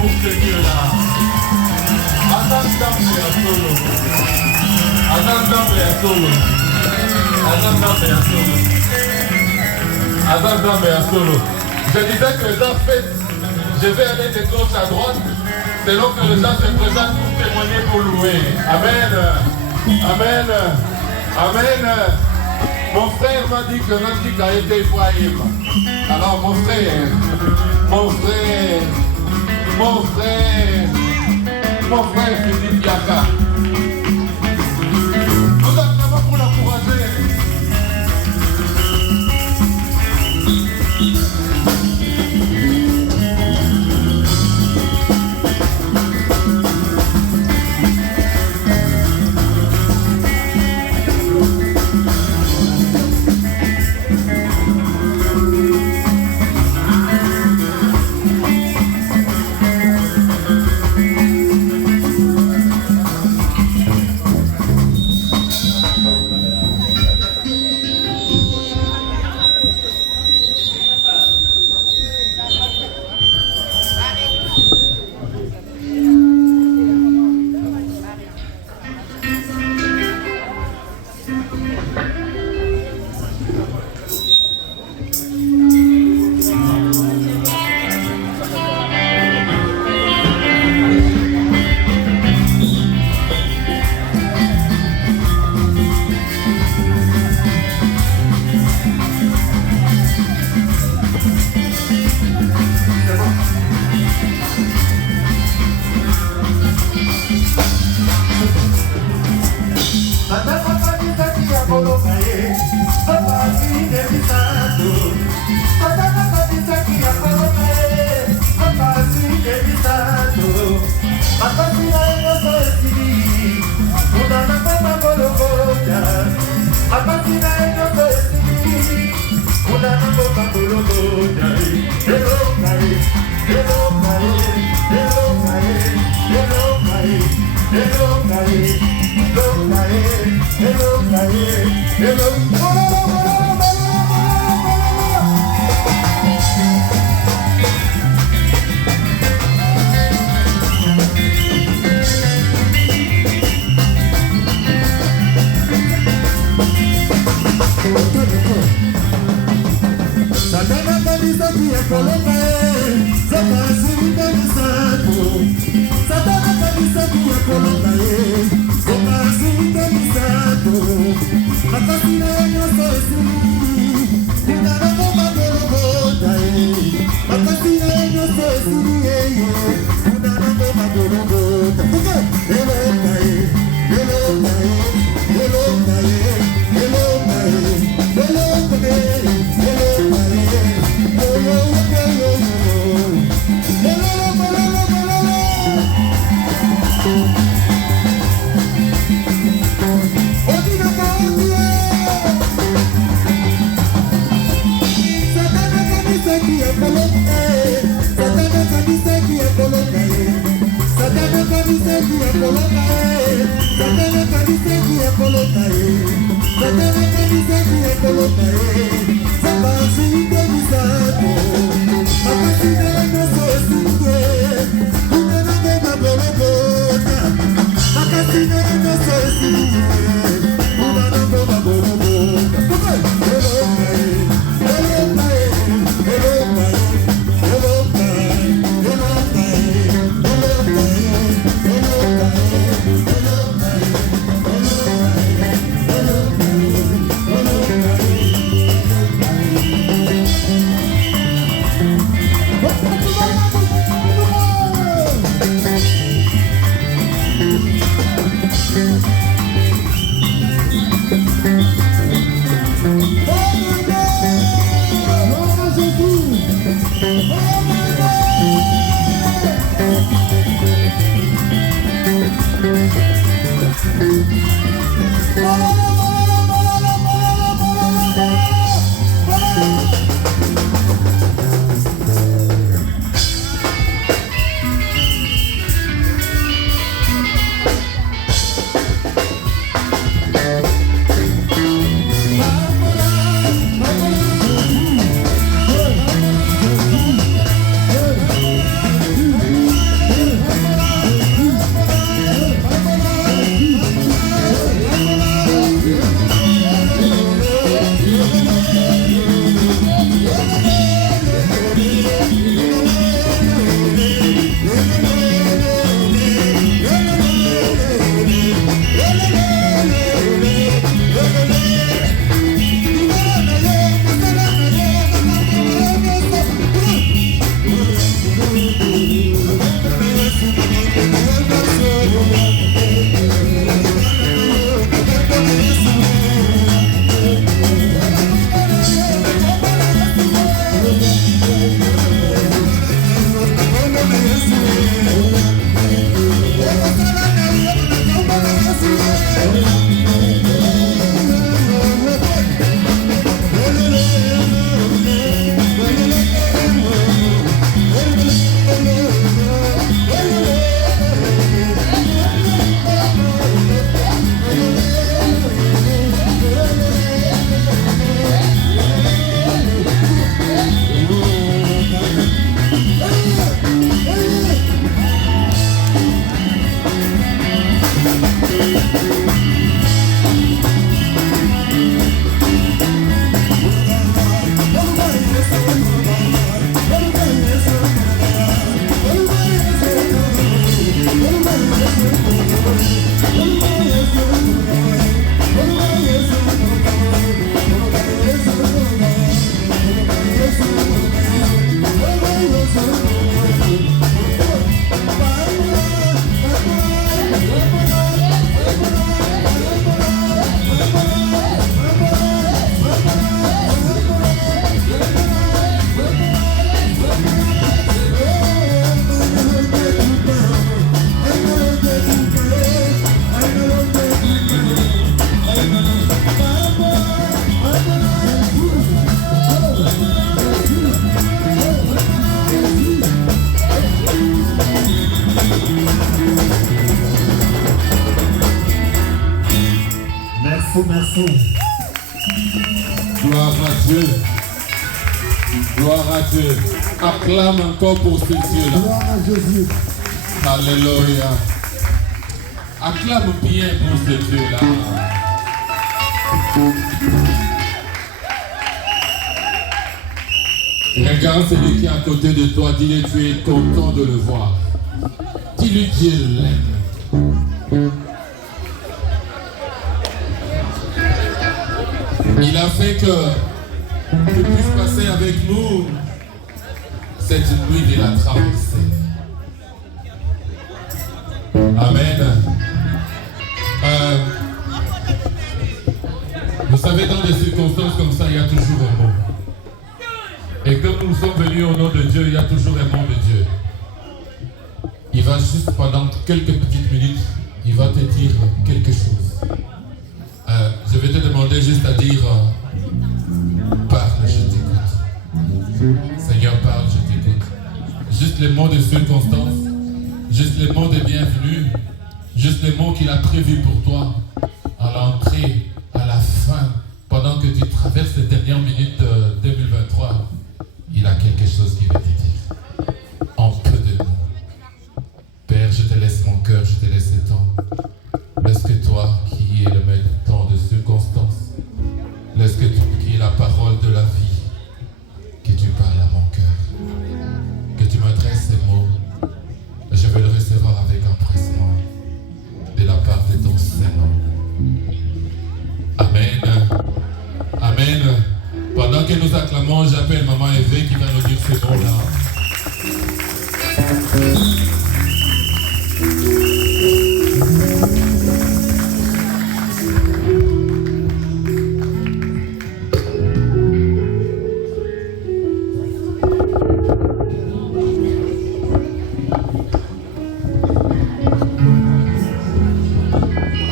pour ce Dieu-là. Je disais que les gens fêtent, je vais aller de gauche à droite, selon que les gens se présentent pour témoigner, pour louer. Amen. Amen. Amen. Mon frère m'a dit que Nantique a été Ephraïm. Alors mon frère, Philippe Yaka. Nous acclamons pour l'encourager. Merci. Gloire à Dieu. Gloire à Dieu. Acclame encore pour ce Dieu-là. Gloire à Jésus. Alléluia. Acclame bien pour ce Dieu-là. Regarde celui qui est à côté de toi, dis-lui tu es content de le voir. Dis-lui Dieu l'aime. Il a fait que tu puisses passer avec nous cette nuit de la traversée. Amen. Vous savez, dans des circonstances comme ça, il y a toujours un mot. Et comme nous sommes venus au nom de Dieu, il y a toujours un mot de Dieu. Il va juste pendant quelques petites minutes, il va te dire quelque chose. Je vais te demander juste à dire parle, je t'écoute. Seigneur, parle, je t'écoute. Juste les mots de circonstance, juste les mots de bienvenue, juste les mots qu'il a prévus pour toi à l'entrée, à la fin, pendant que tu traverses les dernières minutes de 2023. Il a quelque chose qu'il veut te dire. En peu de mots. Père, je te laisse mon cœur, je te laisse le temps. Laisse que toi, qui es le maître temps de circonstances, laisse que toi, qui es la parole de la vie, que tu parles à mon cœur. Que tu m'adresses ces mots. Je vais le recevoir avec empressement de la part de ton Saint-Nom. Amen. Amen. Pendant que nous acclamons, j'appelle Maman Eve qui va nous dire ces mots-là.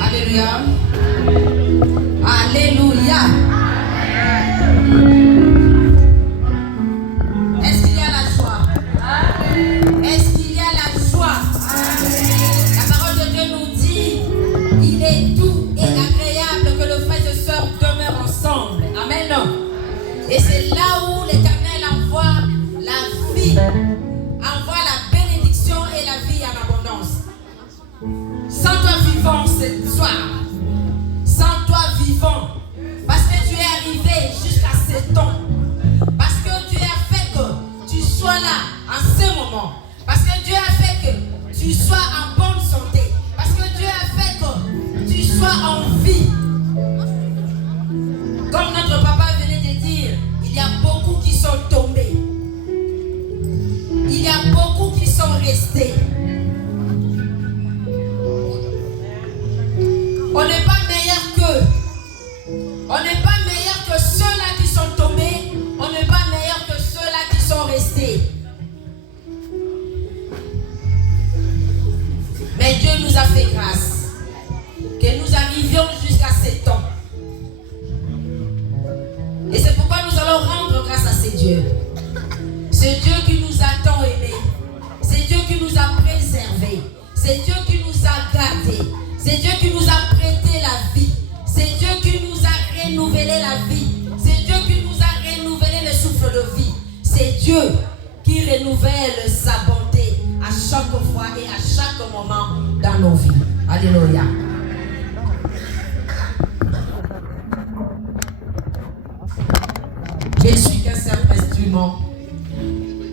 Alléluia. Alléluia. Est-ce qu'il y a la joie? Est-ce qu'il y a la joie? La parole de Dieu nous dit, il est doux et agréable que le frère et sœur demeurent ensemble. Amen. Et c'est là où l'Éternel envoie la vie, envoie la bénédiction et la vie en abondance. Sans toi vivant ce soir, sans toi vivant, parce que tu es arrivé jusqu'à ce temps, parce que Dieu a fait que tu sois là en ce moment, parce que Dieu a fait que tu sois en bonne santé, parce que Dieu a fait que tu sois en vie. Comme notre papa venait de dire, il y a beaucoup qui sont tombés, il y a beaucoup qui sont restés. On n'est pas meilleur qu'eux. On n'est pas meilleur que ceux-là qui sont tombés. On n'est pas meilleur que ceux-là qui sont restés. Mais Dieu nous a fait grâce que nous arrivions jusqu'à ces temps. Et c'est pourquoi nous allons rendre grâce à ces dieux. C'est Dieu qui nous a tant aimés. C'est Dieu qui nous a préservés. C'est Dieu qui nous a gardés. C'est Dieu qui nous a prêté la vie. C'est Dieu qui nous a renouvelé la vie. C'est Dieu qui nous a renouvelé le souffle de vie. C'est Dieu qui renouvelle sa bonté à chaque fois et à chaque moment dans nos vies. Alléluia. Je ne suis qu'un simple instrument.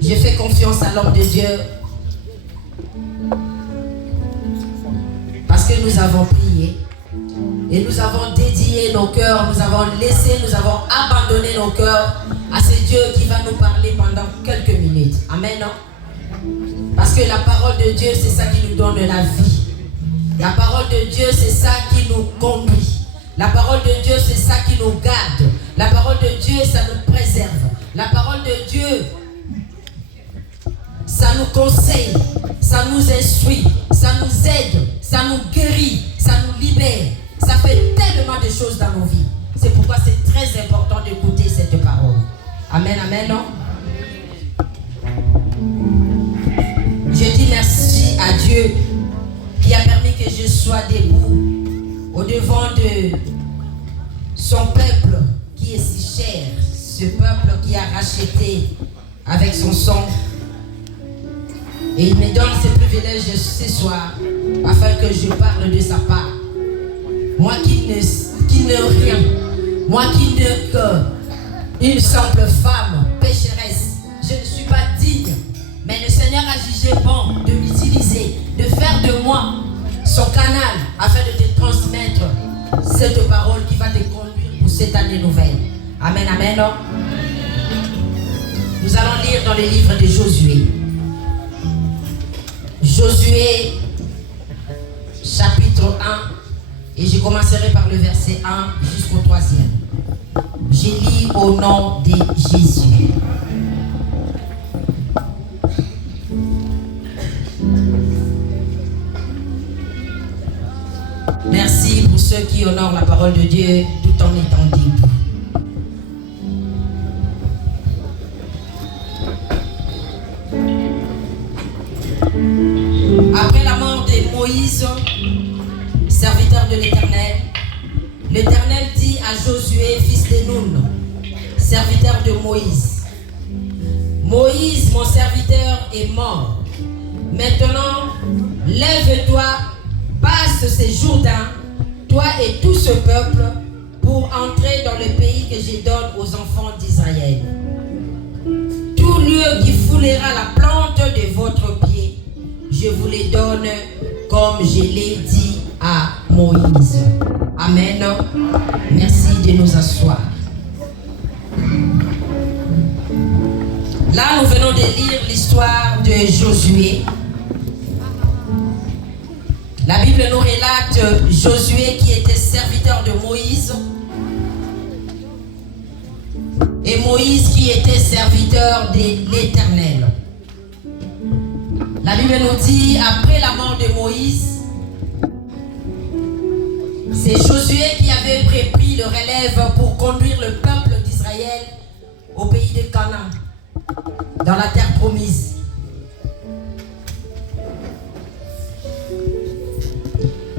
Je fais confiance à l'homme de Dieu. Parce que nous avons prié et nous avons dédié nos cœurs, nous avons abandonné nos cœurs à ce Dieu qui va nous parler pendant quelques minutes. Amen. Parce que la parole de Dieu, c'est ça qui nous donne la vie. La parole de Dieu, c'est ça qui nous conduit. La parole de Dieu, c'est ça qui nous garde. La parole de Dieu, ça nous préserve. La parole de Dieu, ça nous conseille, ça nous instruit, ça nous aide, ça nous guérit, ça nous libère. Ça fait tellement de choses dans nos vies. C'est pourquoi c'est très important d'écouter cette parole. Amen, amen, non? Je dis merci à Dieu qui a permis que je sois debout au devant de son peuple qui est si cher. Ce peuple qui a racheté avec son sang. Et il me donne ce privilège ce soir afin que je parle de sa part. Moi qui ne rien, moi qui ne que une simple femme pécheresse, je ne suis pas digne. Mais le Seigneur a jugé bon de m'utiliser, de faire de moi son canal afin de te transmettre cette parole qui va te conduire pour cette année nouvelle. Amen, amen. Nous allons lire dans le livre de Josué. Josué, chapitre 1, et je commencerai par le verset 1 jusqu'au 3e. Je lis au nom de Jésus. Merci pour ceux qui honorent la parole de Dieu tout en étant debout. Après la mort de Moïse, serviteur de l'Éternel, l'Éternel dit à Josué, fils de Nun, serviteur de Moïse: Moïse, mon serviteur, est mort. Maintenant, lève-toi, passe ces Jourdains, toi et tout ce peuple, pour entrer dans le pays que je donne aux enfants d'Israël. Tout lieu qui foulera la plante de votre pied, je vous les donne comme je l'ai dit à Moïse. Amen. Merci de nous asseoir. Là, nous venons de lire l'histoire de Josué. La Bible nous relate Josué qui était serviteur de Moïse et Moïse qui était serviteur de l'Éternel. La Bible nous dit, après la mort de Moïse, c'est Josué qui avait pris le relève pour conduire le peuple d'Israël au pays de Canaan, dans la terre promise.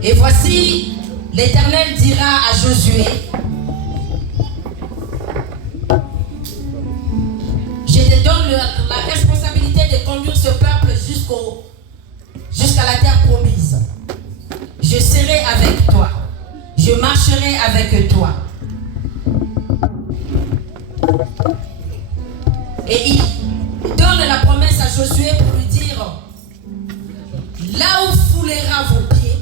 Et voici, l'Éternel dira à Josué: je te donne la responsabilité de conduire ce peuple jusqu'à la terre promise. Je serai avec toi. Je marcherai avec toi. Et il donne la promesse à Josué pour lui dire: là où foulera vos pieds,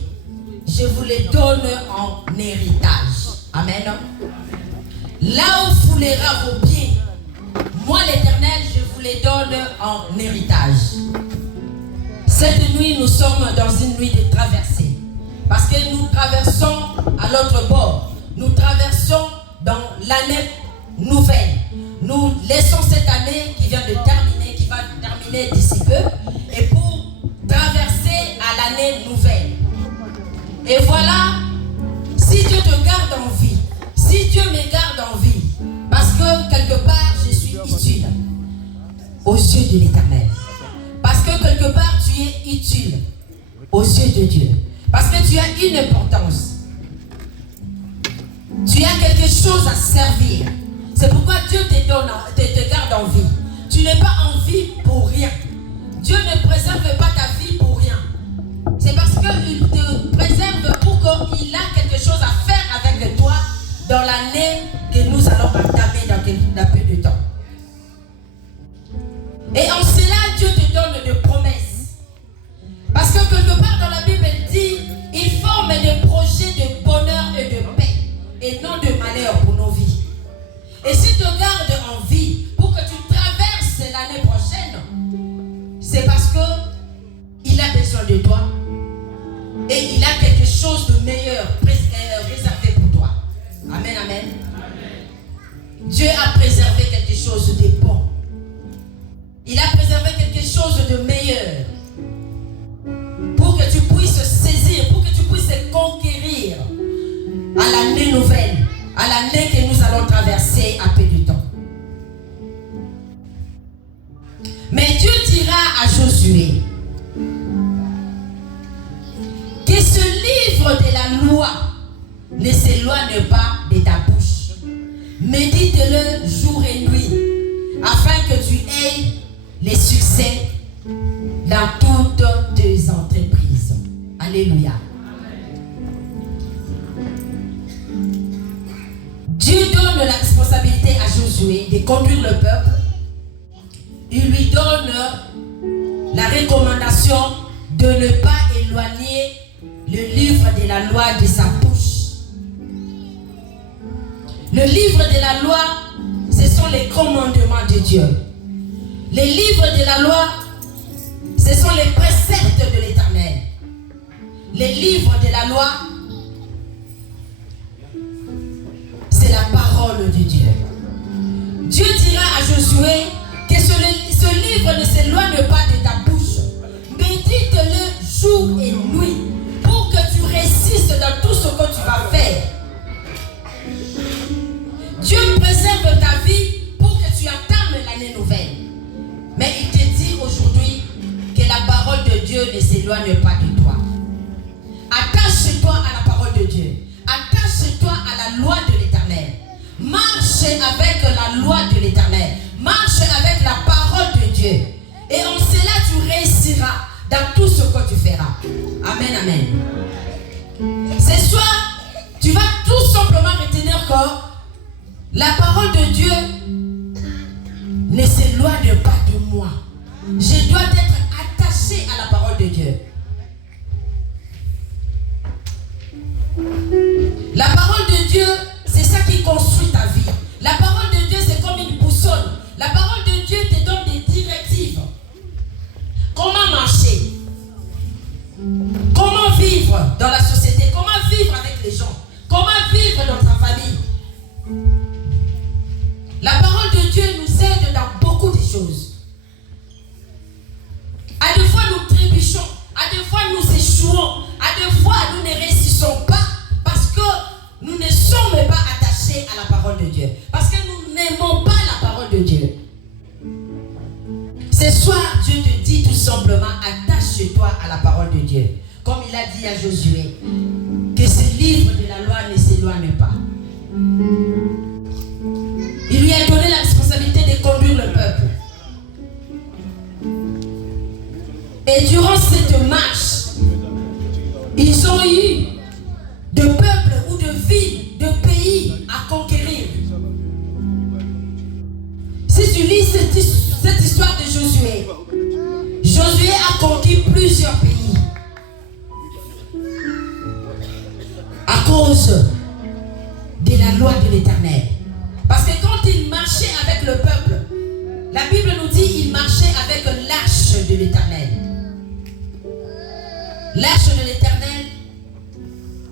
je vous les donne en héritage. Amen. Là où foulera vos pieds, moi l'Éternel, je vous les donne en héritage. Cette nuit, nous sommes dans une nuit de traversée. Parce que nous traversons à l'autre bord. Nous traversons dans l'année nouvelle. Nous laissons cette année qui vient de terminer, qui va terminer d'ici peu, et pour traverser à l'année nouvelle. Et voilà, si Dieu te garde en vie, si Dieu me garde en vie, parce que quelque part je suis utile aux yeux de l'Éternel. Parce que quelque part tu es utile aux yeux de Dieu. Parce que tu as une importance. Tu as quelque chose à servir. C'est pourquoi Dieu te garde en vie. Tu n'es pas en vie pour rien. Dieu ne préserve pas ta vie pour rien. C'est parce qu'il te préserve pour qu'il a quelque chose à faire avec toi dans l'année que nous allons entamer dans peu de temps. Et en cela, Dieu te donne des promesses. Parce que quelque part dans la Bible, elle dit, il forme des projets de bonheur et de paix, et non de malheur pour nos vies. Et s'il te garde en vie pour que tu traverses l'année prochaine, c'est parce qu'il a besoin de toi. Et il a quelque chose de meilleur réservé pour toi. Amen, amen. Dieu a préservé quelque chose de bon. Il a préservé quelque chose de meilleur. Pour que tu puisses saisir, pour que tu puisses conquérir à l'année nouvelle, à l'année que nous allons traverser à peu de temps. Mais Dieu dira à Josué que ce livre de la loi ne s'éloigne pas de ta bouche. Médite-le jour et nuit, afin que tu aies les succès dans toutes tes entreprises. Alléluia. Dieu donne la responsabilité à Josué de conduire le peuple. Il donne la recommandation de ne pas éloigner le livre de la loi de sa bouche. Le livre de la loi, ce sont les commandements de Dieu. Les livres de la loi, ce sont les préceptes de l'Éternel. Les livres de la loi, c'est la parole de Dieu. Dieu dira à Josué que ce livre ne s'éloigne pas de ta bouche. Médite-le jour et nuit pour que tu réussisses dans tout ce que tu vas faire. Dieu préserve ta vie pour que tu entames l'année nouvelle. Mais il te dit aujourd'hui que la parole de Dieu ne s'éloigne pas de toi. Attache-toi à la parole de Dieu. Attache-toi à la loi de l'Éternel. Marche avec la loi de l'Éternel. Marche avec la parole de Dieu. Et en cela, tu réussiras dans tout ce que tu feras. Amen, amen. Ce soir, tu vas tout simplement retenir que la parole de Dieu ne s'éloigne pas de moi. Je dois être attaché à la parole de Dieu. La parole de Dieu, c'est ça qui construit ta vie. La parole de Dieu, c'est comme une boussole. La parole de Dieu te donne des directives. Comment marcher? Comment vivre dans la société? Comment vivre avec les gens? Comment vivre dans ta famille? La parole de Dieu nous aide dans beaucoup de choses. À des fois, nous trébuchons. À des fois, nous échouons. À des fois, nous ne réussissons pas parce que nous ne sommes pas attachés à la parole de Dieu. Parce que nous n'aimons pas la parole de Dieu. Ce soir, Dieu te dit tout simplement, attache-toi à la parole de Dieu. Comme il a dit à Josué, que ce livre de la loi ne s'éloigne pas. Il lui a donné la responsabilité de conduire le peuple. Et durant cette marche, ils ont eu de peuples ou de villes, de pays à conquérir. Si tu lis cette histoire de Josué, Josué a conquis plusieurs pays. À cause de la loi de l'Éternel. Parce que quand il marchait avec le peuple, la Bible nous dit qu'il marchait avec l'arche de l'Éternel. L'arche de l'Éternel,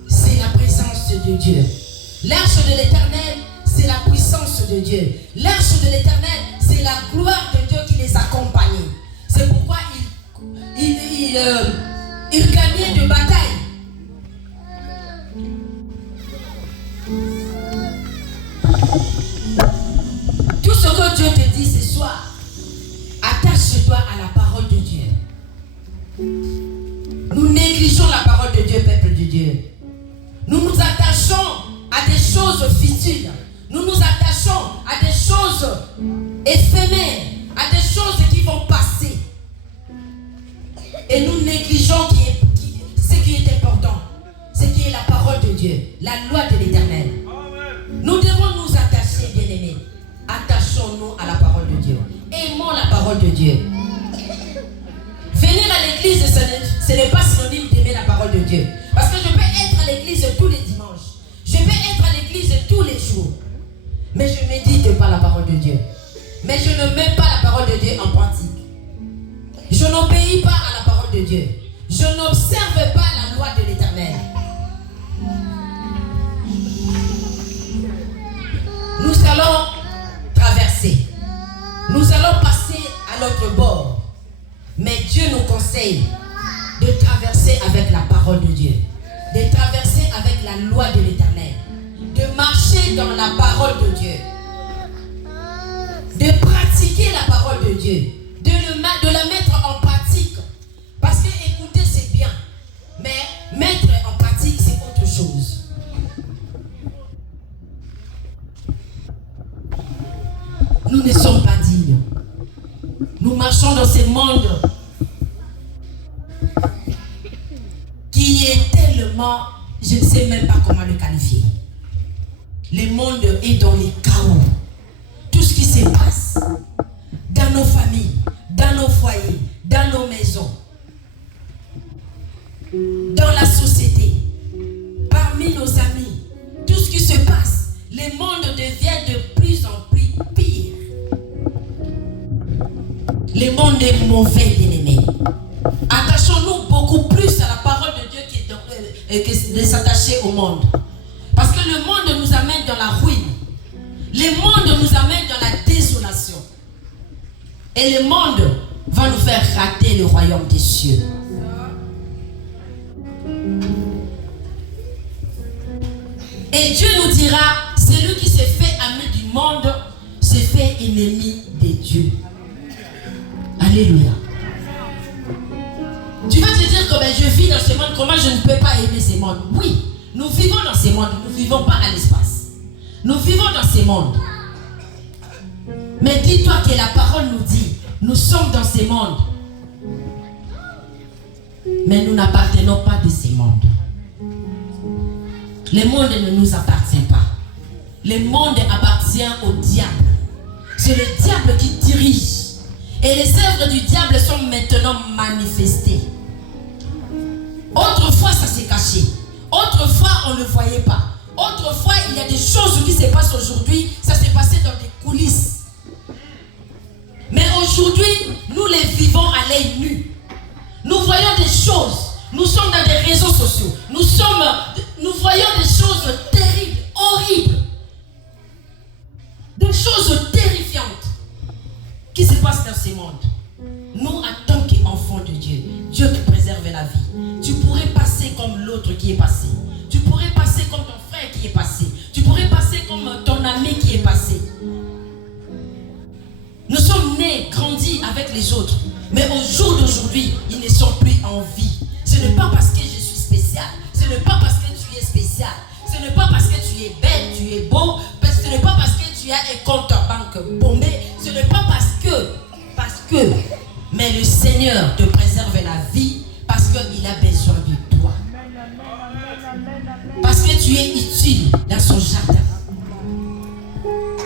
c'est la présence de Dieu. L'arche de l'Éternel, c'est la puissance de Dieu. L'arche de l'Éternel, c'est la gloire de Dieu qui les accompagnait. C'est pourquoi il gagnait de batailles. Tout ce que Dieu te dit ce soir, attache-toi à la parole de Dieu. Nous négligeons la parole de Dieu, peuple de Dieu. Nous nous attachons à des choses futiles. Nous nous attachons à des choses éphémères, à des choses qui vont passer. Et nous négligeons ce qui est important, ce qui est la parole de Dieu, la loi de l'Éternel. Nous devons nous attacher, bien-aimés. Attachons-nous à la parole de Dieu. Aimons la parole de Dieu. Venir à l'église, ce n'est pas synonyme d'aimer la parole de Dieu. Parce que je peux être à l'église tous les dimanches. Je peux être à l'église tous les jours. Mais je ne médite pas la parole de Dieu. Mais je ne mets pas la parole de Dieu en pratique. Je n'obéis pas à la parole de Dieu. Je n'observe pas la loi de l'Éternel. Nous allons traverser. Nous allons passer à l'autre bord. Mais Dieu nous conseille de traverser avec la parole de Dieu. De traverser avec la loi de l'Éternel. De marcher dans la parole de Dieu. De pratiquer la parole de Dieu. De la mettre en pratique. Parce que écouter c'est bien. Mais mettre en pratique c'est autre chose. Nous ne sommes pas dignes. Nous marchons dans ce monde qui est tellement, je ne sais même pas comment le qualifier. Le monde est dans les chaos. Tout ce qui se passe dans nos familles, dans nos foyers, dans nos maisons, dans la société, parmi nos amis, tout ce qui se passe, le monde devient de plus en plus pire. Le monde est mauvais, bien-aimé. Attachons-nous beaucoup plus à la parole de Dieu que de s'attacher au monde. Parce que le monde nous amène dans la ruine. Le monde nous amène dans la désolation. Et le monde va nous faire rater le royaume des cieux. Et Dieu nous dira, celui qui s'est fait ami du monde s'est fait ennemi de Dieu. Alléluia. Tu vas te dire que je vis dans ce monde, comment je ne peux pas aimer ce monde? Oui, nous vivons dans ce monde, nous ne vivons pas à l'espace. Nous vivons dans ce monde. Mais dis-toi que la parole nous dit, nous sommes dans ce monde. Mais nous n'appartenons pas de ce monde. Le monde ne nous appartient pas. Le monde appartient au diable. C'est le diable qui dirige. Et les œuvres du diable sont maintenant manifestées. Autrefois, ça s'est caché. Autrefois, on ne le voyait pas. Autrefois, il y a des choses qui se passent aujourd'hui. Ça s'est passé dans des coulisses. Mais aujourd'hui, nous les vivons à l'œil nu. Nous voyons des choses. Nous sommes dans des réseaux sociaux. Nous voyons des choses terribles, horribles. Des choses terrifiantes qui se passent dans ce monde. Nous, en tant qu'enfants de Dieu, Dieu te préserve la vie. Tu pourrais passer comme l'autre qui est passé. Tu pourrais passer comme ton frère qui est passé. Tu pourrais passer comme ton ami qui est passé. Nous sommes nés, grandis avec les autres. Mais au jour d'aujourd'hui, ils ne sont plus en vie. Ce n'est pas parce que je suis spécial. Ce n'est pas parce que tu es spécial. Ce n'est pas parce que tu es belle, tu es beau. Ce n'est pas parce que tu as un compte en banque bombé. Ce n'est pas parce que. Mais le Seigneur te préserve la vie parce qu'il a besoin de toi. Parce que tu es utile dans son jardin.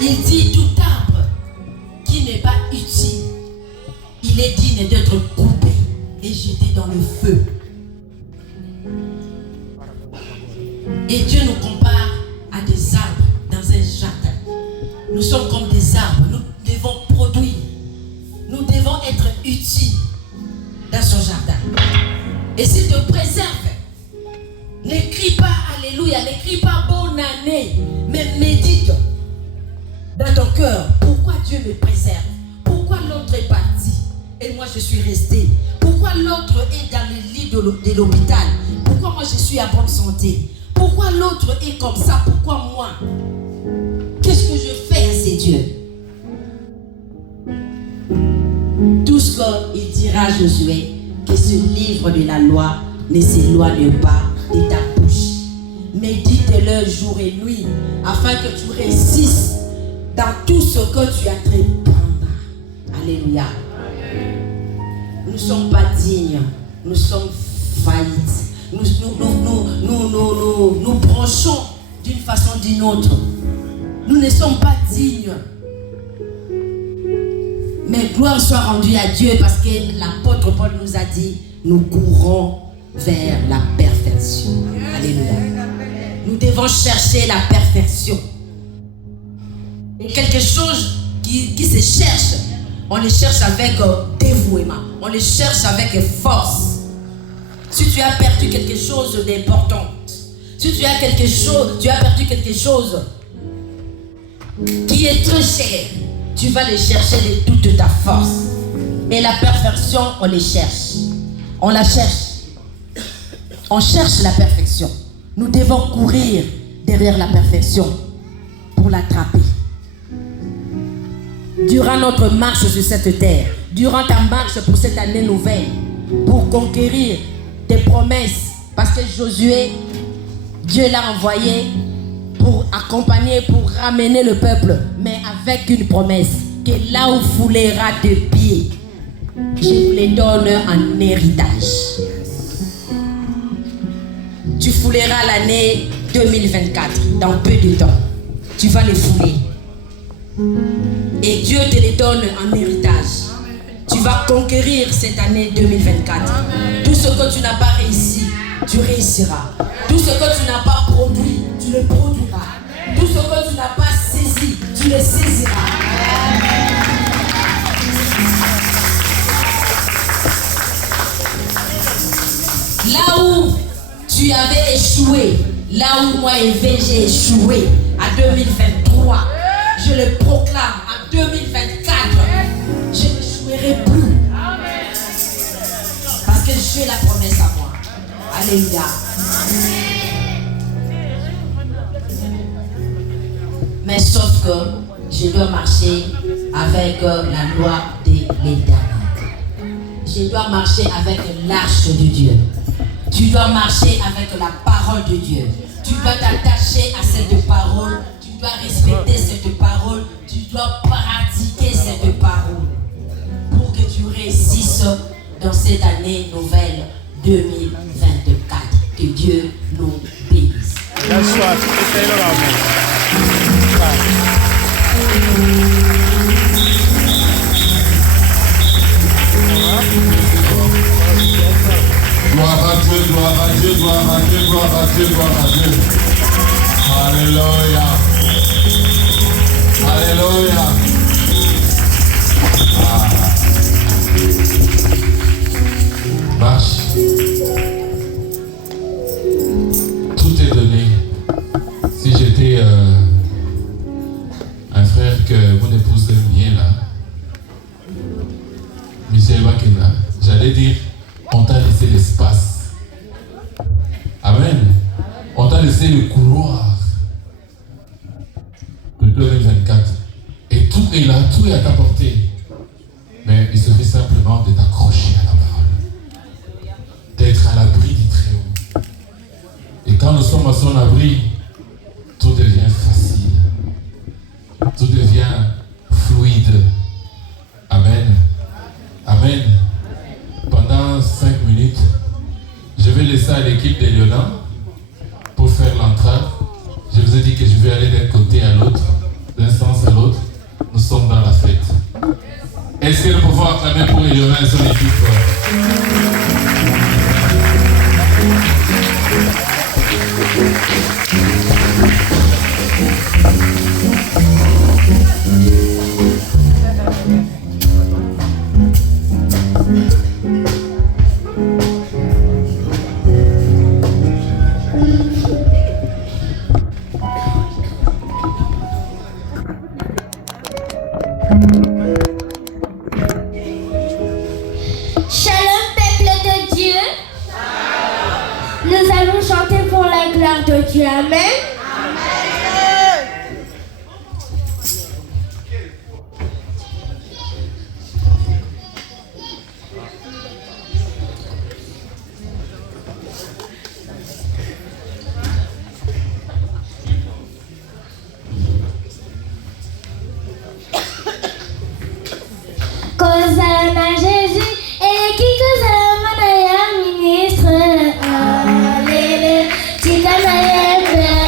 Il dit tout arbre qui n'est pas utile, il est digne d'être coupé et jeté dans le feu. Et Dieu nous compare à des arbres dans un jardin. Nous sommes comme des arbres, nous devons produire. Nous devons être utiles dans son jardin. Et s'il te préserve, n'écris pas Alléluia, n'écris pas bonne année, mais médite dans ton cœur. Pourquoi Dieu me préserve? Pourquoi l'autre est parti et moi je suis resté? Pourquoi l'autre est dans le lit de l'hôpital? Pourquoi moi je suis à bonne santé? Pourquoi l'autre est comme ça? Pourquoi moi? Qu'est-ce que je fais à ces dieux? Tout ce qu'il dira à Josué, que ce livre de la loi ne s'éloigne pas de ta bouche. Médite-le jour et nuit, afin que tu réussisses dans tout ce que tu as entreprendre. Alléluia. Nous ne sommes pas dignes, nous sommes faillites. Nous branchons d'une façon ou d'une autre. Nous ne sommes pas dignes. Mais gloire soit rendue à Dieu parce que l'apôtre Paul nous a dit, nous courons vers la perfection. Alléluia. Nous devons chercher la perfection. Et quelque chose qui se cherche, on le cherche avec dévouement. On le cherche avec force. Si tu as perdu quelque chose d'important, si tu as perdu quelque chose qui est très cher, tu vas le chercher de toute ta force. Et la perfection, on les cherche. On la cherche. On cherche la perfection. Nous devons courir derrière la perfection pour l'attraper. Durant notre marche sur cette terre, durant ta marche pour cette année nouvelle, pour conquérir tes promesses, parce que Josué, Dieu l'a envoyé pour accompagner, pour ramener le peuple, mais avec une promesse, que là où foulera de pieds, je vous les donne en héritage. Tu fouleras l'année 2024, dans peu de temps. Tu vas les fouler. Et Dieu te les donne en héritage. Tu Tu vas conquérir cette année 2024. Tout ce que tu n'as pas réussi, tu réussiras. Tout ce que tu n'as pas produit, tu le produiras. Tout ce que tu n'as pas saisi, tu le saisiras. Là où tu avais échoué, là où moi et V j'ai échoué à 2023, je le proclame en 2024, je n'échouerai plus. Parce que j'ai la promesse à moi. Alléluia. Mais sauf que je dois marcher avec la loi de l'Éternel. Je dois marcher avec l'arche de Dieu. Tu dois marcher avec la parole de Dieu. Tu dois t'attacher à cette parole. Tu dois respecter cette parole. Tu dois pratiquer cette parole pour que tu réussisses dans cette année nouvelle 2024. Que Dieu nous bénisse. Gloire à Dieu, gloire à Dieu, gloire à Dieu, gloire à Dieu, gloire à Dieu. Alléluia. Alléluia. Marche. Tout est donné. Si j'étais un frère que mon épouse aime bien là, Michel Bakena, j'allais dire, on t'a laissé l'espace. Amen. On t'a laissé le couloir de 2024. Et tout est là, tout est à ta portée. Mais il suffit simplement de t'accrocher à la parole. D'être à l'abri du Très-Haut. Et quand nous sommes à son abri, tout devient facile. Tout devient fluide. Amen. Amen. Pendant 5 minutes, je vais laisser à l'équipe de Léonard pour faire l'entrave. Je vous ai dit que je vais aller d'un côté à l'autre, d'un sens à l'autre. Nous sommes dans la fête. Est-ce que nous pouvons acclamer pour Léonard et son équipe? Shalom, peuple de Dieu. Nous allons chanter pour la gloire de Dieu. Amen. Cause à Jésus et qui cause à mon ministre. Alléluia. Tu connais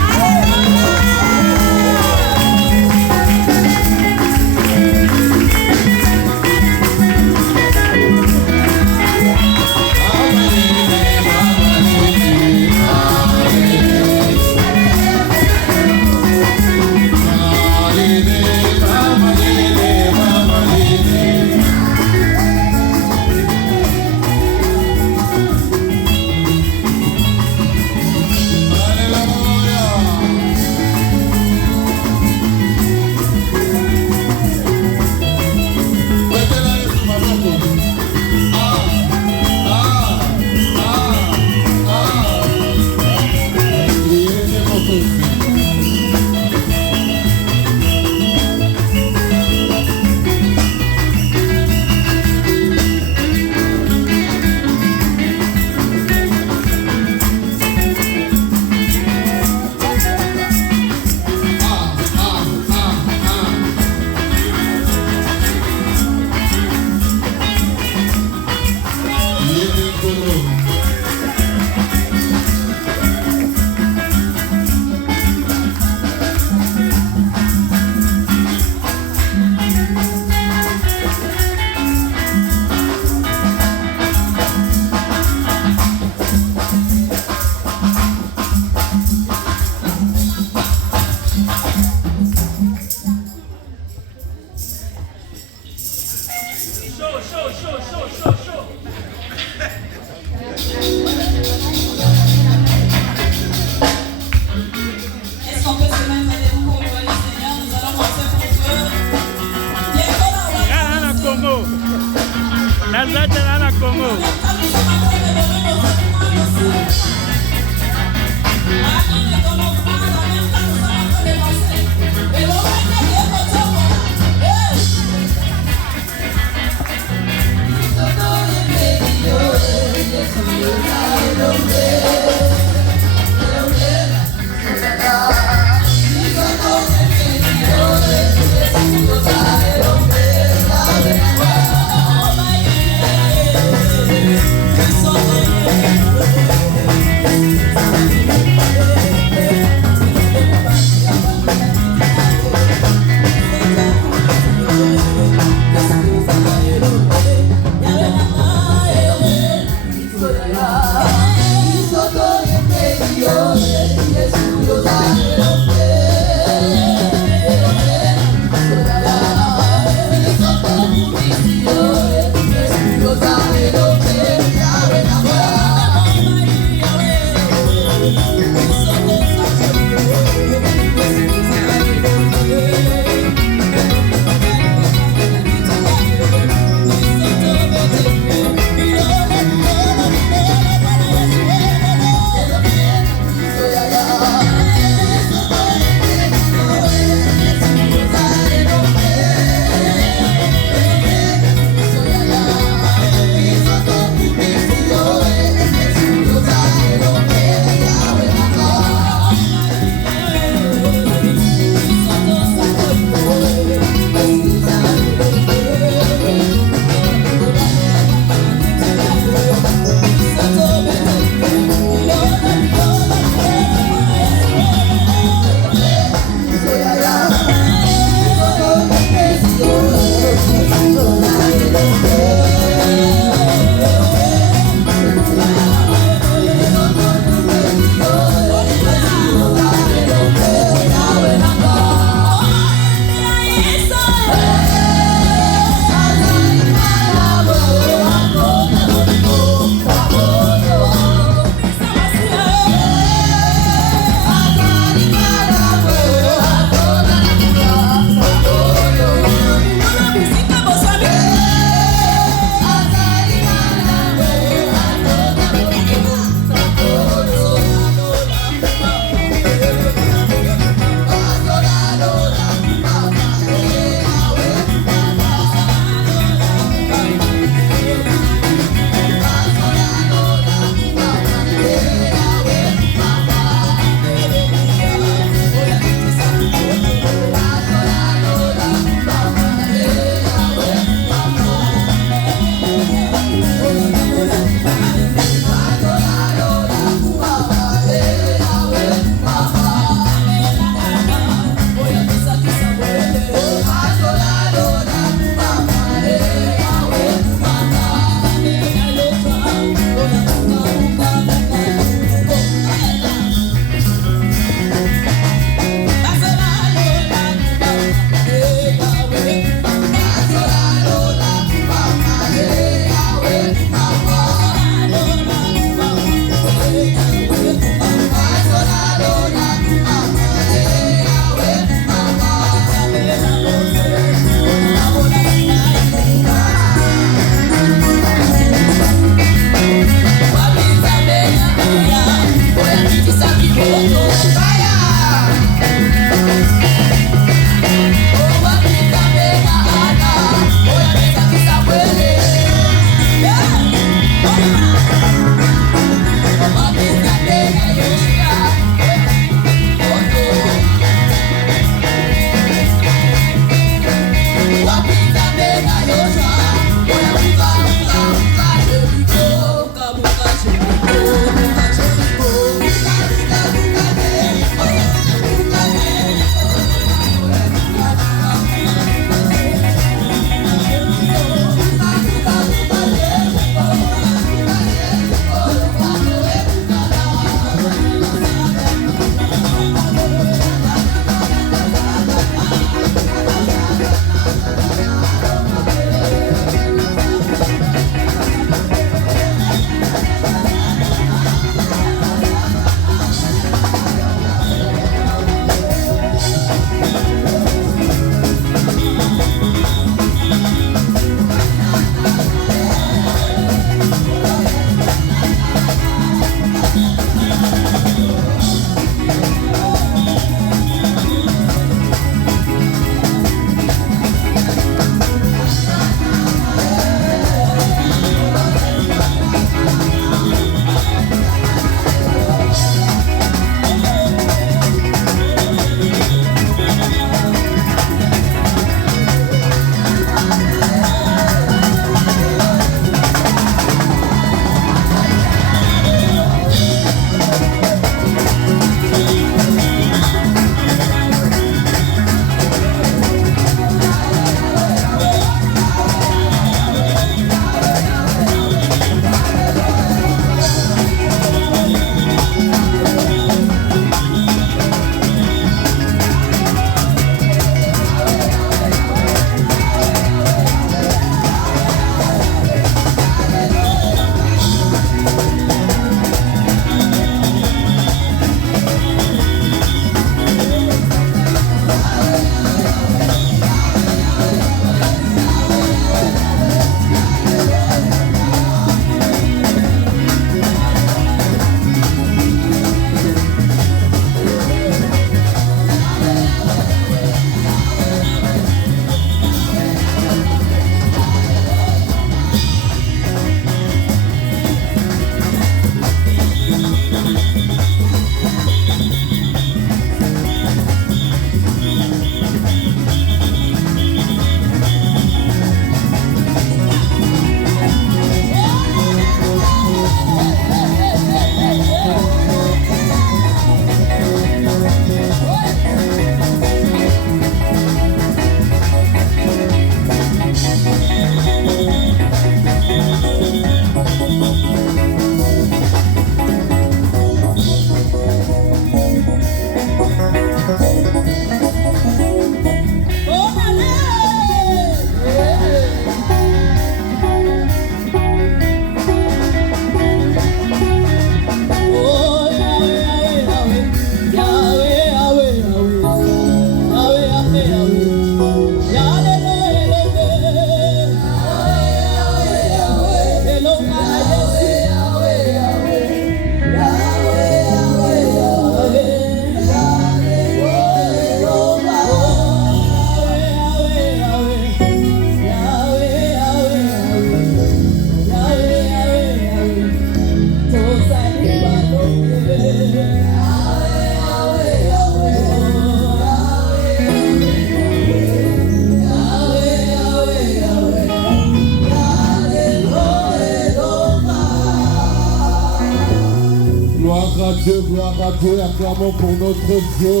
Gloire à Dieu, acclamons pour notre Dieu.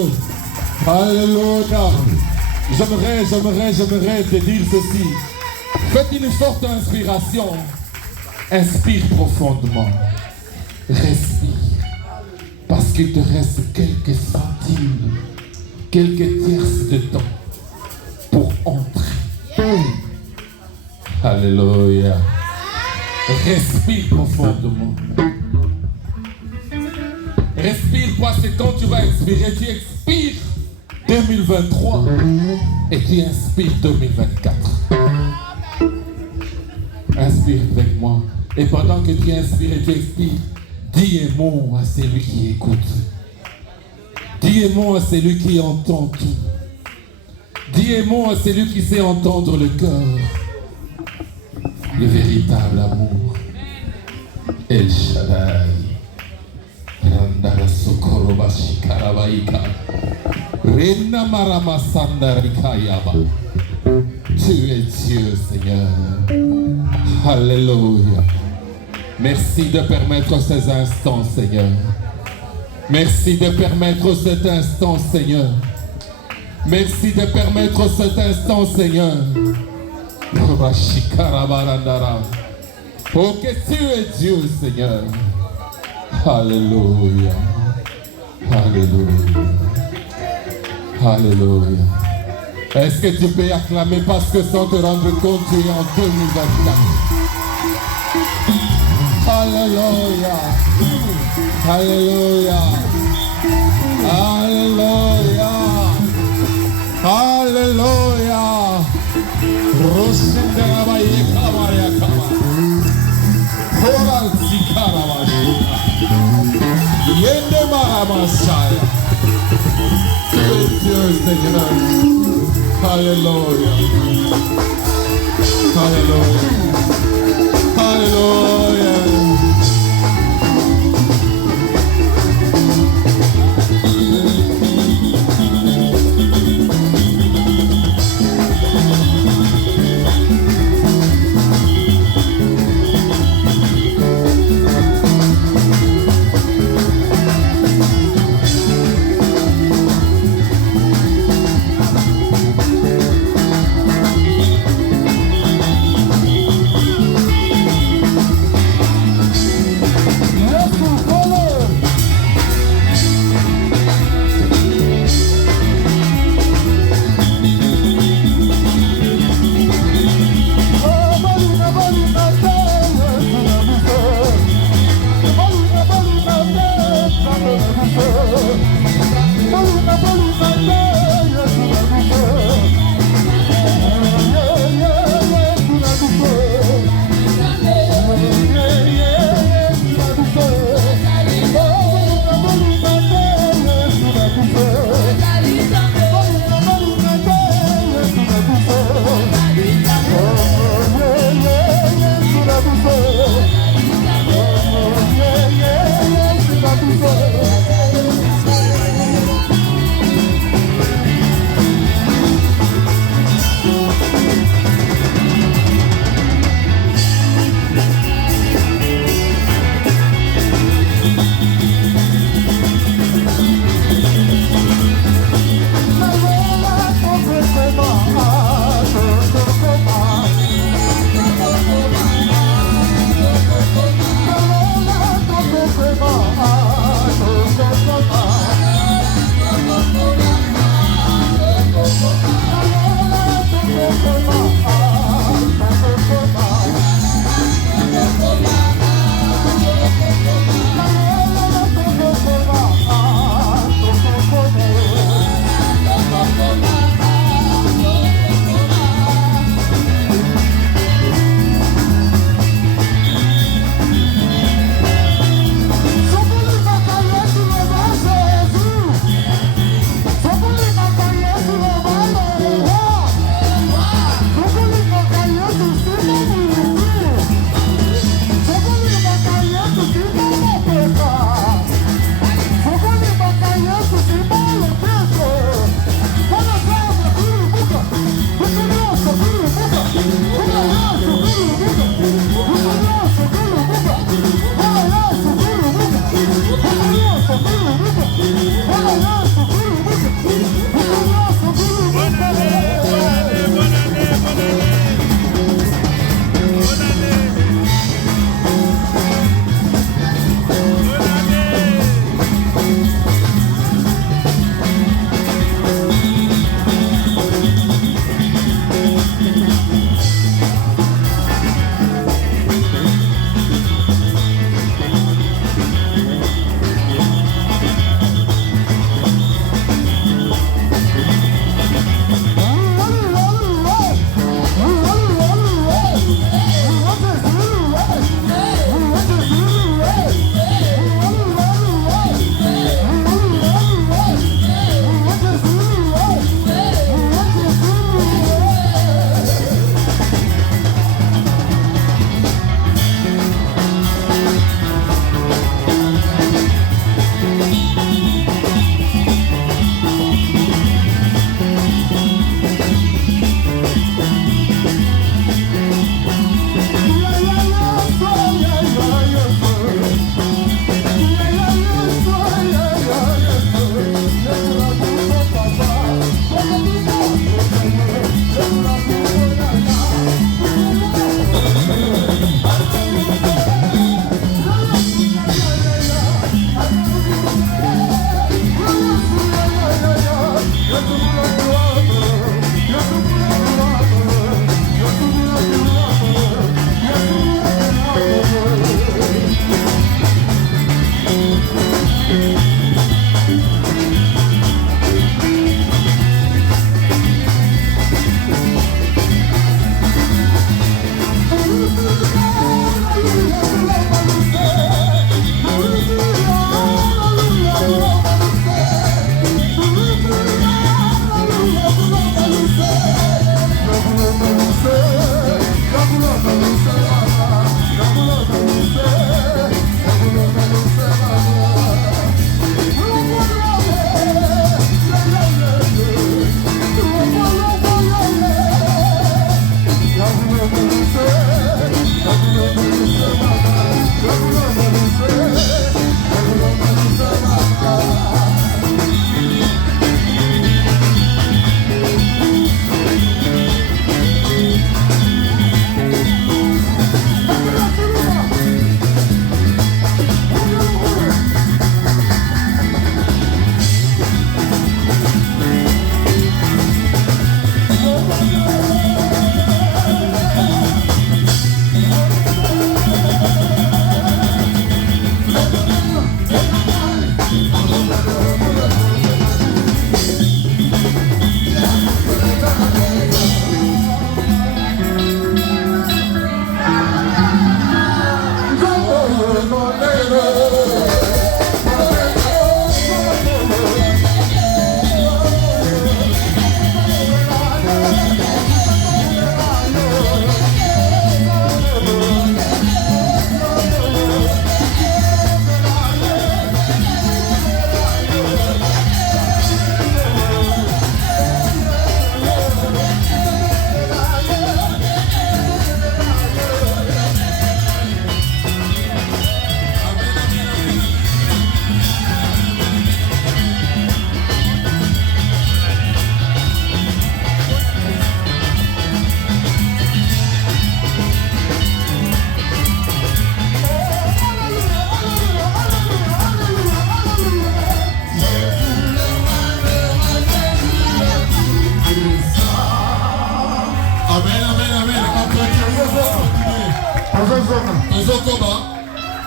Alléluia. J'aimerais te dire ceci. Faites une forte inspiration. Inspire profondément. Respire. Parce qu'il te reste quelques centimes, quelques tierces de temps pour entrer. Alléluia. Respire profondément. Respire, parce que quand tu vas expirer, tu expires 2023 et tu inspires 2024. Inspire avec moi. Et pendant que tu inspires et tu expires, dis un mot à celui qui écoute. Dis un mot à celui qui entend tout. Dis un mot à celui qui sait entendre le cœur. Le véritable amour. El Shaddai. Randara Sokoro Bashikarabaika. Rena Marama Sandarikayaba. Tu es Dieu, Seigneur. Alléluia. Merci de permettre ces instants, Seigneur. Merci de permettre cet instant, Seigneur. Merci de permettre cet instant, Seigneur. Oh, que tu es Dieu, Seigneur. Alléluia. Alléluia. Alléluia. Est-ce que tu peux acclamer parce que sans te rendre compte, tu es en 2024. Alléluia. Alléluia. Alléluia. Alléluia. Rosinderabaye Kamaria Kama. Horal Sikarabashika. Yende Maramasaya. Dieu Seigneur. Alléluia. Alléluia. Alléluia.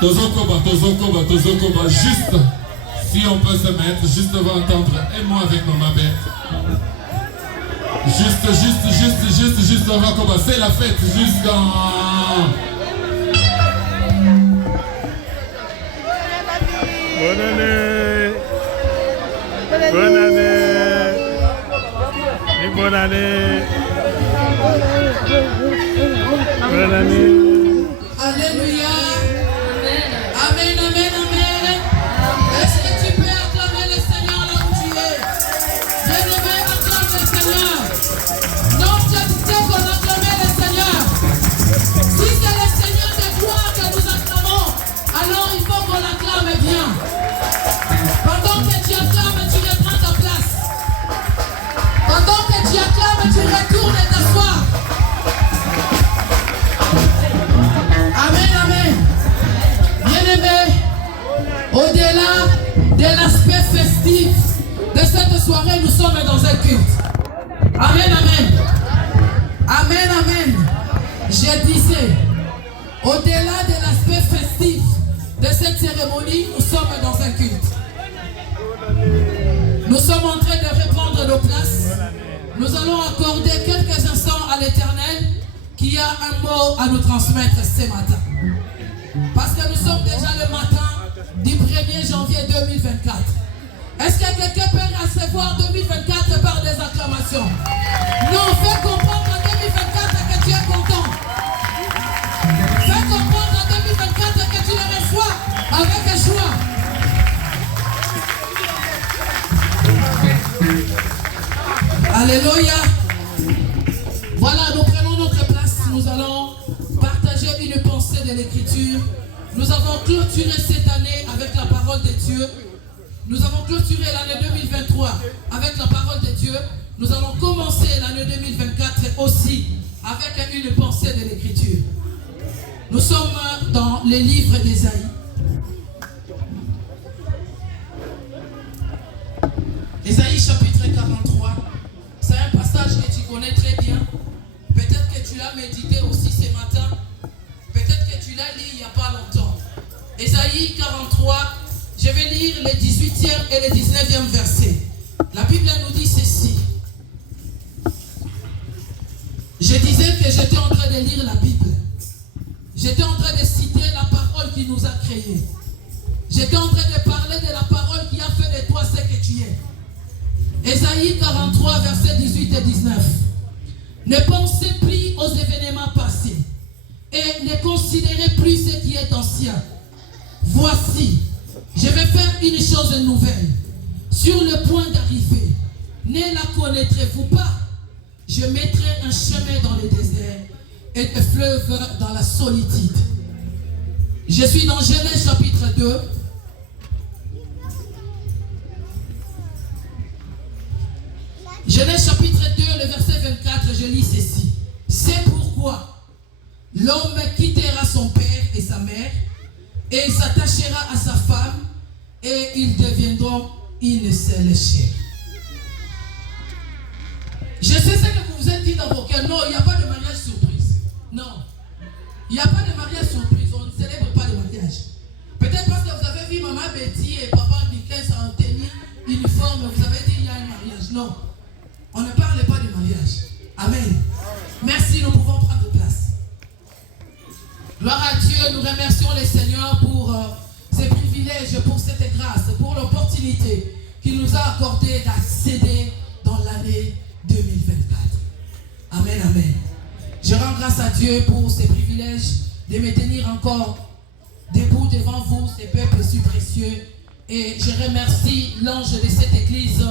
Tozokoba, juste, si on peut se mettre, juste devant entendre, et moi avec Maman Bête. Juste, on va commencer la fête, jusqu'en... Bonne année! Bonne année! Et bonne année! Bonne année! Alléluia! Amen, amen, amen! Est-ce que tu peux acclamer le Seigneur là où tu es? Bien-aimé, acclame le Seigneur! Non, tu as dit qu'on acclamait le Seigneur! Si c'est le Seigneur de gloire que nous acclamons, alors il faut qu'on l'acclame bien. Pendant que tu acclames, tu reprends ta place. Pendant que tu acclames, tu retournes t'asseoir. Amen, amen. Bien-aimé, au-delà de l'aspect festif de cette soirée, nous sommes dans un culte. Amen, amen. Amen, amen. Je disais, au-delà de l'aspect festif de cette cérémonie, nous sommes dans un culte. Nous sommes en train de reprendre nos places. Nous allons accorder quelques instants à l'Éternel qui a un mot à nous transmettre ce matin. Parce que nous sommes déjà le matin du 1er janvier 2024. Est-ce que quelqu'un peut recevoir 2024 par des acclamations? Non, fais comprendre en 2024 que tu es content. Fais comprendre en 2024 que tu le reçois avec joie. Alléluia. Voilà, nous prenons notre place. Nous allons partager une pensée de l'Écriture. Nous avons clôturé cette année avec la parole de Dieu. Nous avons clôturé l'année 2023 avec la parole de Dieu. Nous allons commencer l'année 2024 aussi avec une pensée de l'Écriture. Nous sommes dans les livres d'Ésaïe. Ésaïe chapitre 43. C'est un passage que tu connais très bien. Peut-être que tu l'as médité aussi ce matin. Peut-être que tu l'as lu il n'y a pas longtemps. Ésaïe 43, je vais lire les 18e et les 19e versets. La Bible nous dit ceci. Je disais que j'étais en train de lire la Bible. J'étais en train de citer la parole qui nous a créés. J'étais en train de parler de la parole qui a fait de toi ce que tu es. Ésaïe 43, versets 18 et 19. Ne pensez plus aux événements passés et ne considérez plus ce qui est ancien. Voici, je vais faire une chose nouvelle. Sur le point d'arriver, ne la connaîtrez-vous pas? Je mettrai un chemin dans le désert et des fleuves dans la solitude. Je suis dans Genèse chapitre 2. Genèse chapitre 2, le verset 24, je lis ceci. C'est pourquoi l'homme quittera son père et sa mère et il s'attachera à sa femme et ils deviendront une seule chair. Je sais ce que vous vous êtes dit dans vos cœurs. Non, il n'y a pas de mariage surprise. Non. Il n'y a pas de mariage surprise. On ne célèbre pas le mariage. Peut-être parce que vous avez vu maman Betty et papa Nicolas en tenue uniforme, vous avez dit il y a un mariage. Non. On ne parle pas de mariage. Amen. Merci, nous pouvons prendre place. Gloire à Dieu, nous remercions le Seigneur pour ces privilèges, pour cette grâce, pour l'opportunité qu'il nous a accordé d'accéder dans l'année 2024. Amen, amen. Je rends grâce à Dieu pour ces privilèges de me tenir encore debout devant vous, ces peuples si précieux. Et je remercie l'ange de cette église,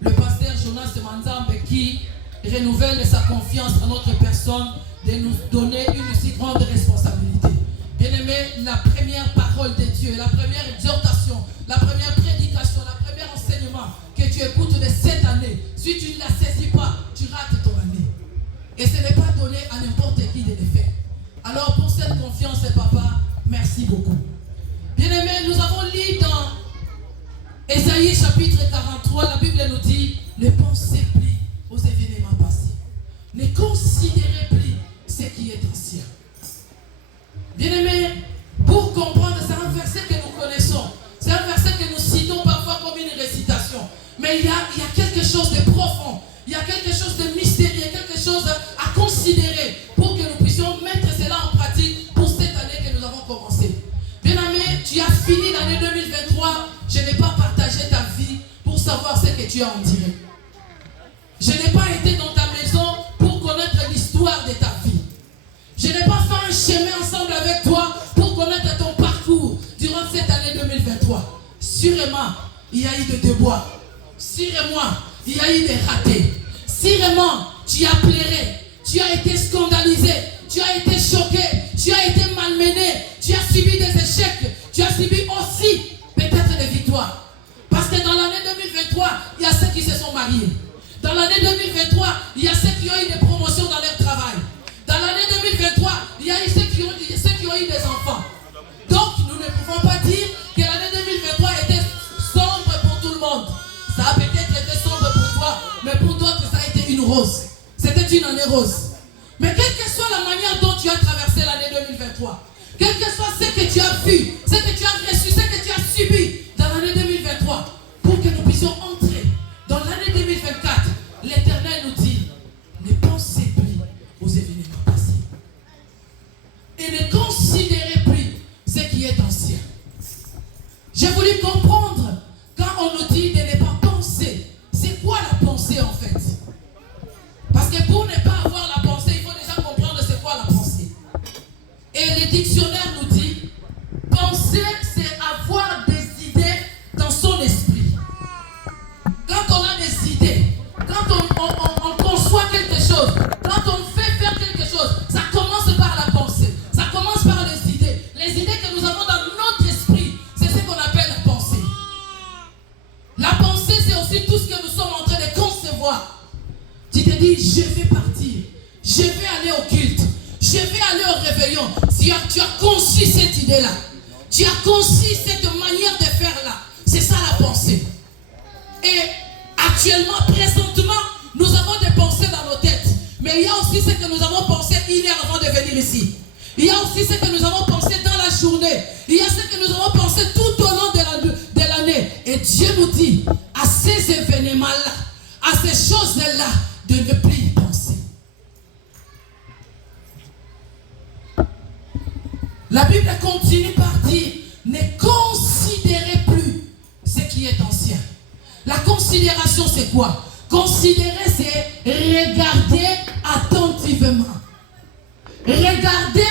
le pasteur Jonas Manzambe, qui renouvelle sa confiance en notre personne de nous donner une si grande responsabilité. Bien-aimé, la première parole de Dieu, la première exhortation, la première prédication, la première enseignement que tu écoutes de cette année, si tu ne la saisis pas, tu rates ton année. Et ce n'est pas donné à n'importe qui de le faire. Alors pour cette confiance, papa, merci beaucoup. Bien-aimé, nous avons lu dans Ésaïe chapitre 43, la Bible nous dit, ne pensez plus aux événements passés. Ne considérez plus ce qui est ancien. Bien-aimé, pour comprendre ça, Mais il y a quelque chose de profond, il y a quelque chose de mystérieux, quelque chose à considérer pour que nous puissions mettre cela en pratique pour cette année que nous avons commencé. Bien-aimé, tu as fini l'année 2023, je n'ai pas partagé ta vie pour savoir ce que tu as en tiré. Je n'ai pas été dans ta maison pour connaître l'histoire de ta vie. Je n'ai pas fait un chemin ensemble avec toi pour connaître ton parcours durant cette année 2023. Sûrement, il y a eu des déboires. Sûrement, il y a eu des ratés. Sûrement, tu as pleuré. Tu as été scandalisé. Tu as été choqué. Tu as été malmené. Tu as subi des échecs. Tu as subi aussi peut-être des victoires. Parce que dans l'année 2023, il y a ceux qui se sont mariés. Dans l'année 2023, il y a ceux qui ont eu des promotions dans leur travail. Dans l'année 2023, il y a eu ceux qui ont eu des enfants. Donc, nous ne pouvons pas dire que l'année 2023 était sombre pour tout le monde. Ça a peut-être été sombre pour toi, mais pour d'autres, ça a été une rose. C'était une année rose. Mais quelle que soit la manière dont tu as traversé l'année 2023, quel que soit ce que tu as vu, ce que tu as reçu, ce que tu as subi dans l'année 2023, pour que nous puissions entrer dans l'année 2024, l'Éternel nous dit, ne pensez plus aux événements passés. Et ne considérez plus ce qui est ancien. J'ai voulu comprendre quand on nous dit de ne pas penser. C'est quoi la pensée en fait? Parce que pour ne pas avoir la pensée, il faut déjà comprendre c'est quoi la pensée. Et le dictionnaire nous dit, penser c'est avoir des idées dans son esprit. Quand on a des idées, quand on conçoit quelque chose, quand on fait faire quelque chose, ça commence par la pensée. Ça commence par les idées. Les idées que nous avons dans notre esprit, c'est ce qu'on appelle la pensée. La pensée, c'est aussi tout ce que nous sommes en train de concevoir. Tu te dis, je vais partir, je vais aller au culte, je vais aller au réveillon. Tu as conçu cette idée-là. Tu as conçu cette manière de faire là. C'est ça la pensée. Et actuellement, présentement, nous avons des pensées dans nos têtes. Mais il y a aussi ce que nous avons pensé une heure avant de venir ici. Il y a aussi ce que nous avons pensé dans la journée. Il y a ce que nous avons pensé tout au long de l'année. Et Dieu nous dit, à ces événements-là, à ces choses-là, de ne plus y penser. La Bible continue par dire, ne considérez plus ce qui est ancien. La considération, c'est quoi? Considérer, c'est regarder attentivement. Regarder